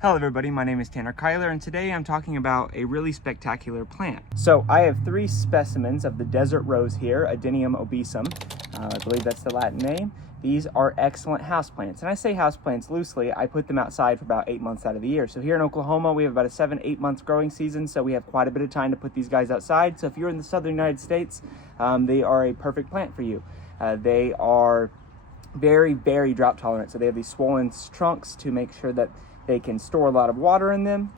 Hello everybody, my name is Tanner Kyler and today I'm talking about a really spectacular plant. So I have 3 specimens of the desert rose here, Adenium obesum. I believe that's the Latin name. These are excellent houseplants, and I say houseplants loosely. I put them outside for about 8 months out of the year. So here in Oklahoma we have about a 7-8 month growing season, so we have quite a bit of time to put these guys outside. So if you're in the southern United States, they are a perfect plant for you. They are very, very drought tolerant, so they have these swollen trunks to make sure that they can store a lot of water in them,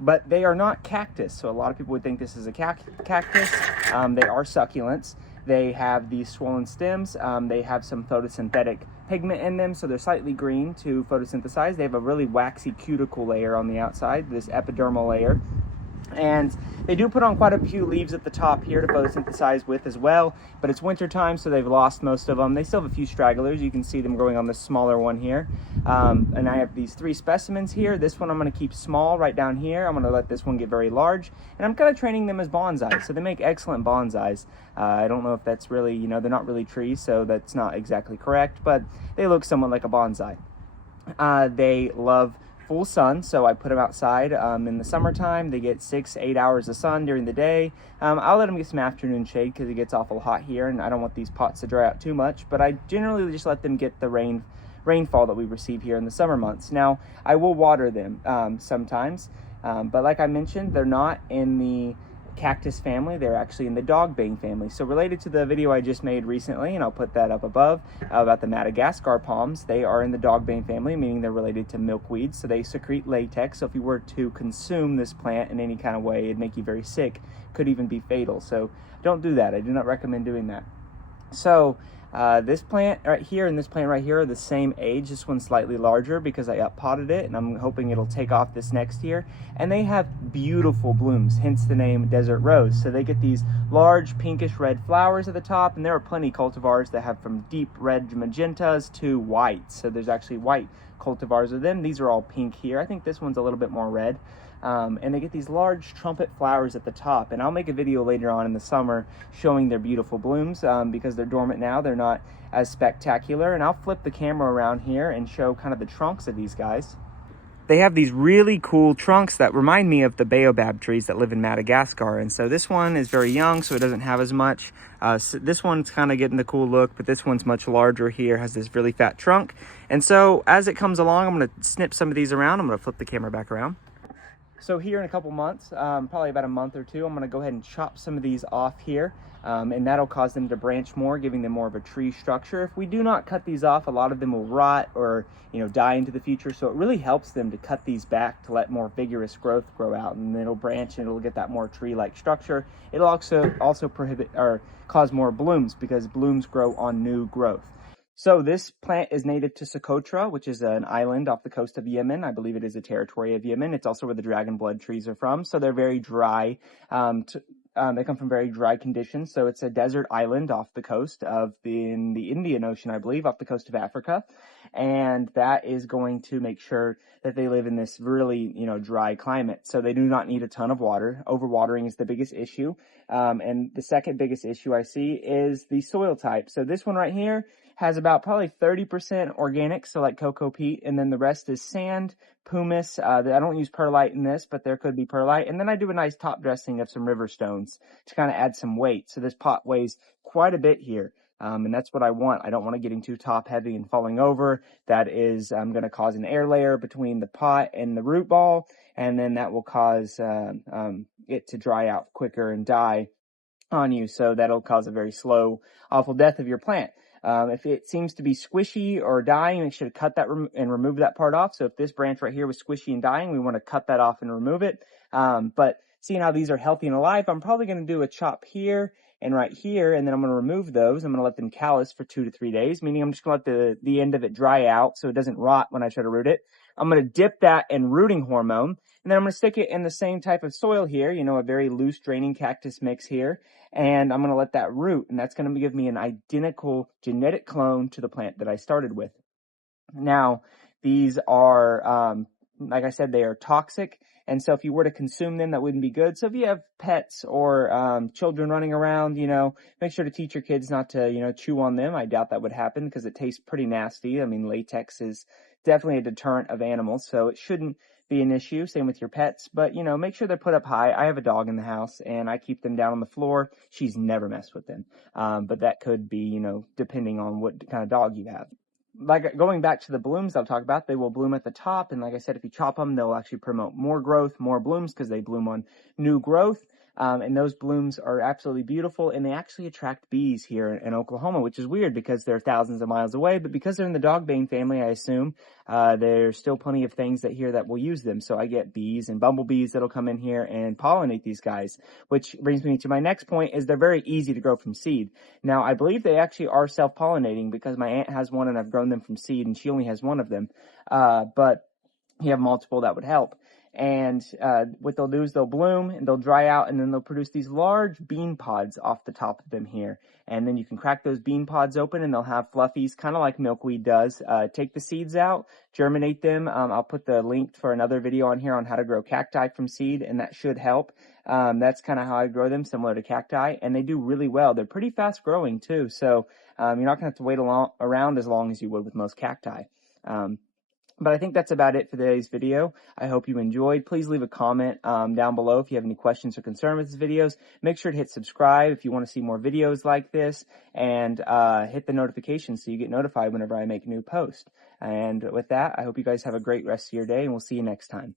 but they are not cactus. So a lot of people would think this is a cactus. They are succulents. They have these swollen stems. They have some photosynthetic pigment in them, so they're slightly green to photosynthesize. They have a really waxy cuticle layer on the outside, this epidermal layer. And they do put on quite a few leaves at the top here to photosynthesize with as well, but it's winter time, so they've lost most of them. They still have a few stragglers. You can see them growing on this smaller one here. And I have these 3 specimens here. This one I'm going to keep small right down here. I'm going to let this one get very large, and I'm kind of training them as bonsais. So they make excellent bonsais. I don't know if that's really, they're not really trees, so that's not exactly correct, but they look somewhat like a bonsai. They love full sun, so I put them outside in the summertime. They get 6-8 hours of sun during the day. I'll let them get some afternoon shade because it gets awful hot here, and I don't want these pots to dry out too much, but I generally just let them get the rainfall that we receive here in the summer months. Now, I will water them sometimes, but like I mentioned, they're not in the cactus family. They're actually in the dogbane family. So related to the video I just made recently, and I'll put that up above, about the Madagascar palms, they are in the dogbane family, meaning they're related to milkweed. So they secrete latex. So if you were to consume this plant in any kind of way, it'd make you very sick, could even be fatal. So don't do that. I do not recommend doing that. So this plant right here and this plant right here are the same age. This one's slightly larger because I up-potted it, and I'm hoping it'll take off this next year. And they have beautiful blooms, hence the name desert rose. So they get these large pinkish red flowers at the top, and there are plenty cultivars that have from deep red magentas to white. So there's actually white cultivars of them. These are all pink here. I think this one's a little bit more red. And they get these large trumpet flowers at the top, and I'll make a video later on in the summer showing their beautiful blooms because they're dormant now. They're not as spectacular, and I'll flip the camera around here and show kind of the trunks of these guys. They have these really cool trunks that remind me of the baobab trees that live in Madagascar, and so this one is very young, so it doesn't have as much. So this one's kind of getting the cool look, but this one's much larger here, has this really fat trunk. And so as it comes along, I'm going to snip some of these around. I'm going to flip the camera back around. So here in a couple months, probably about a month or 2, I'm going to go ahead and chop some of these off here, and that'll cause them to branch more, giving them more of a tree structure. If we do not cut these off, a lot of them will rot or die into the future. So it really helps them to cut these back to let more vigorous growth grow out, and it'll branch and it'll get that more tree-like structure. It'll also prohibit or cause more blooms because blooms grow on new growth. So this plant is native to Socotra, which is an island off the coast of Yemen. I believe it is a territory of Yemen. It's also where the dragon blood trees are from. So they're very dry. They come from very dry conditions. So it's a desert island off the coast in the Indian Ocean, I believe, off the coast of Africa. And that is going to make sure that they live in this really, dry climate. So they do not need a ton of water. Overwatering is the biggest issue. And the second biggest issue I see is the soil type. So this one right here has about probably 30% organic, so like cocoa peat, and then the rest is sand, pumice. I don't use perlite in this, but there could be perlite. And then I do a nice top dressing of some river stones to kind of add some weight. So this pot weighs quite a bit here, and that's what I want. I don't want it getting too top heavy and falling over. That is going to cause an air layer between the pot and the root ball, and then that will cause it to dry out quicker and die on you. So that'll cause a very slow, awful death of your plant. If it seems to be squishy or dying, make sure to cut that and remove that part off. So if this branch right here was squishy and dying, we want to cut that off and remove it. But seeing how these are healthy and alive, I'm probably going to do a chop here and right here, and then I'm going to remove those. I'm going to let them callus for 2 to 3 days, meaning I'm just going to let the end of it dry out so it doesn't rot when I try to root it. I'm going to dip that in rooting hormone, and then I'm going to stick it in the same type of soil here, a very loose draining cactus mix here, and I'm going to let that root, and that's going to give me an identical genetic clone to the plant that I started with. Now, these are, like I said, they are toxic, and so if you were to consume them, that wouldn't be good. So if you have pets or children running around, make sure to teach your kids not to, chew on them. I doubt that would happen because it tastes pretty nasty. I mean, latex is definitely a deterrent of animals, so it shouldn't be an issue. Same with your pets, but you know, make sure they're put up high. I have a dog in the house and I keep them down on the floor. She's never messed with them. But that could be, you know, depending on what kind of dog you have. Like going back to the blooms I'll talk about, they will bloom at the top. And like I said, if you chop them, they'll actually promote more growth, more blooms, because they bloom on new growth. And those blooms are absolutely beautiful, and they actually attract bees here in Oklahoma, which is weird because they're thousands of miles away, but because they're in the dogbane family, I assume, there's still plenty of things that here that will use them. So I get bees and bumblebees that'll come in here and pollinate these guys, which brings me to my next point, is they're very easy to grow from seed. Now, I believe they actually are self-pollinating because my aunt has one and I've grown them from seed, and she only has one of them. But you have multiple, that would help. And what they'll do is they'll bloom and they'll dry out, and then they'll produce these large bean pods off the top of them here. And then you can crack those bean pods open and they'll have fluffies, kind of like milkweed does. Take the seeds out, germinate them. I'll put the link for another video on here on how to grow cacti from seed, and that should help. That's kind of how I grow them, similar to cacti, and they do really well. They're pretty fast growing too, so you're not going to have to wait around as long as you would with most cacti. But I think that's about it for today's video. I hope you enjoyed. Please leave a comment down below if you have any questions or concerns with these videos. Make sure to hit subscribe if you want to see more videos like this, and hit the notifications so you get notified whenever I make a new post. And with that, I hope you guys have a great rest of your day, and we'll see you next time.